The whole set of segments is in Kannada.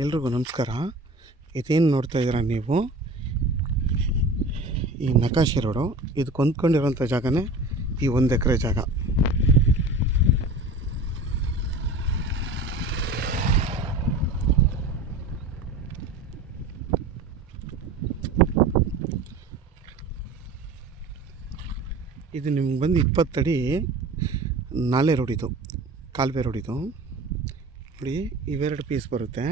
ಎಲ್ರಿಗೂ ನಮಸ್ಕಾರ. ಇದೇನು ನೋಡ್ತಾ ಇದ್ದೀರಾ ನೀವು, ಈ ನಕಾಶೆ ರೋಡು ಇದಕ್ಕೆ ಹೊಂದ್ಕೊಂಡಿರೋಂಥ ಜಾಗನೇ ಈ 1 ಎಕರೆ ಜಾಗ. ಇದು ನಿಮ್ಗೆ ಬಂದು 20 ಅಡಿ ನಾಲೆ ರೋಡ್, ಇದು ಕಾಲುವೆ ರೋಡ್. ಇದು ನೋಡಿ, ಇವೆರಡು ಪೀಸ್ ಬರುತ್ತೆ,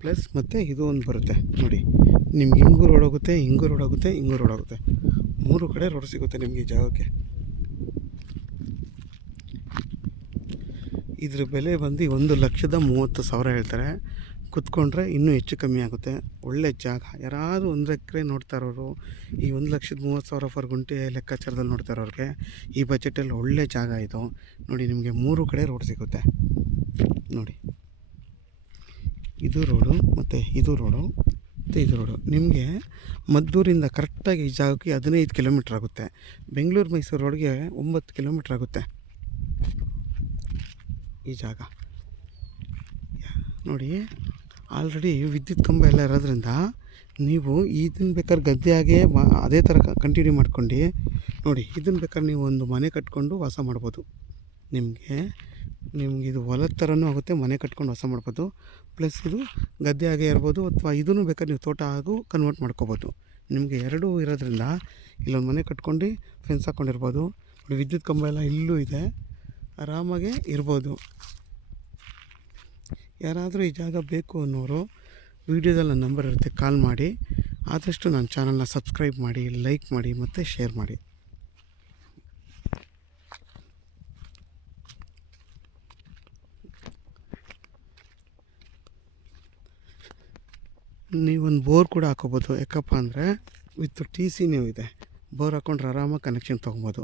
ಪ್ಲಸ್ ಮತ್ತು ಇದು ಒಂದು ಬರುತ್ತೆ ನೋಡಿ. ನಿಮ್ಗೆ ಹಿಂಗೂ ರೋಡ್ ಹೋಗುತ್ತೆ, ಹಿಂಗೂ ರೋಡ್ ಹೋಗುತ್ತೆ, ಹಿಂಗೂ ರೋಡ್ ಹೋಗುತ್ತೆ. 3 ಕಡೆ ರೋಡ್ ಸಿಗುತ್ತೆ ನಿಮಗೆ ಈ ಜಾಗಕ್ಕೆ. ಇದ್ರ ಬೆಲೆ ಬಂದು 1,30,000 ಹೇಳ್ತಾರೆ. ಕುತ್ಕೊಂಡ್ರೆ ಇನ್ನೂ ಹೆಚ್ಚು ಕಮ್ಮಿ ಆಗುತ್ತೆ. ಒಳ್ಳೆ ಜಾಗ. ಯಾರಾದರೂ 1 ಎಕರೆ ನೋಡ್ತಾ ಇರೋರು, ಈ 1,30,000 ಫರ್ ಗುಂಟೆ ಲೆಕ್ಕಾಚಾರದಲ್ಲಿ ನೋಡ್ತಾ ಇರೋರಿಗೆ ಈ ಬಜೆಟಲ್ಲಿ ಒಳ್ಳೆ ಜಾಗ ಇದು. ನೋಡಿ, ನಿಮಗೆ 3 ಕಡೆ ರೋಡ್ ಸಿಗುತ್ತೆ ನೋಡಿ. ಇದು ರೋಡು, ಮತ್ತು ಇದು ರೋಡು, ಮತ್ತು ಇದು ರೋಡು. ನಿಮಗೆ ಮದ್ದೂರಿಂದ ಕರೆಕ್ಟಾಗಿ ಈ ಜಾಗಕ್ಕೆ 15 ಕಿಲೋಮೀಟ್ರ್ ಆಗುತ್ತೆ. ಬೆಂಗಳೂರು ಮೈಸೂರು ರೋಡ್ಗೆ 9 ಕಿಲೋಮೀಟ್ರ್ ಆಗುತ್ತೆ ಈ ಜಾಗ. ನೋಡಿ, ಆಲ್ರೆಡಿ ವಿದ್ಯುತ್ ಕಂಬ ಎಲ್ಲ ಇರೋದ್ರಿಂದ ನೀವು ಇದನ್ನು ಬೇಕಾದ್ರೆ ಗದ್ದೆಯಾಗೆ ಅದೇ ಥರ ಕಂಟಿನ್ಯೂ ಮಾಡ್ಕೊಂಡು ನೋಡಿ. ಇದನ್ನು ಬೇಕಾದ್ರೆ ನೀವು ಒಂದು ಮನೆ ಕಟ್ಕೊಂಡು ವಾಸ ಮಾಡ್ಬೋದು. ನಿಮಗೆ ಇದು ಹೊಲದ ಥರನೂ ಆಗುತ್ತೆ, ಮನೆ ಕಟ್ಕೊಂಡು ವಾಸ ಮಾಡ್ಬೋದು. ಪ್ಲಸ್ ಇದು ಗದ್ದೆ ಹಾಗೆ ಇರ್ಬೋದು, ಅಥವಾ ಇದನ್ನು ಬೇಕಾದ್ರೆ ನೀವು ತೋಟ ಹಾಗೂ ಕನ್ವರ್ಟ್ ಮಾಡ್ಕೋಬೋದು. ನಿಮಗೆ ಎರಡೂ ಇರೋದ್ರಿಂದ ಇಲ್ಲೊಂದು ಮನೆ ಕಟ್ಕೊಂಡು ಫೆನ್ಸ್ ಹಾಕ್ಕೊಂಡಿರ್ಬೋದು. ವಿದ್ಯುತ್ ಕಂಬ ಎಲ್ಲ ಇಲ್ಲೂ ಇದೆ, ಆರಾಮಾಗೆ ಇರ್ಬೋದು. ಯಾರಾದರೂ ಈ ಜಾಗ ಬೇಕು ಅನ್ನೋರು ವೀಡಿಯೋದಲ್ಲಿ ನನ್ನ ನಂಬರ್ ಇರುತ್ತೆ, ಕಾಲ್ ಮಾಡಿ. ಆದಷ್ಟು ನನ್ನ ಚಾನಲ್ನ ಸಬ್ಸ್ಕ್ರೈಬ್ ಮಾಡಿ, ಲೈಕ್ ಮಾಡಿ ಮತ್ತು ಶೇರ್ ಮಾಡಿ. ನೀವೊಂದು ಬೋರ್ ಕೂಡ ಹಾಕೋಬೋದು. ಯಾಕಪ್ಪ ಅಂದರೆ ವಿತ್ TC ನೀವು ಇದೆ, ಬೋರ್ ಹಾಕ್ಕೊಂಡ್ರೆ ಆರಾಮಾಗಿ ಕನೆಕ್ಷನ್ ತೊಗೊಬೋದು.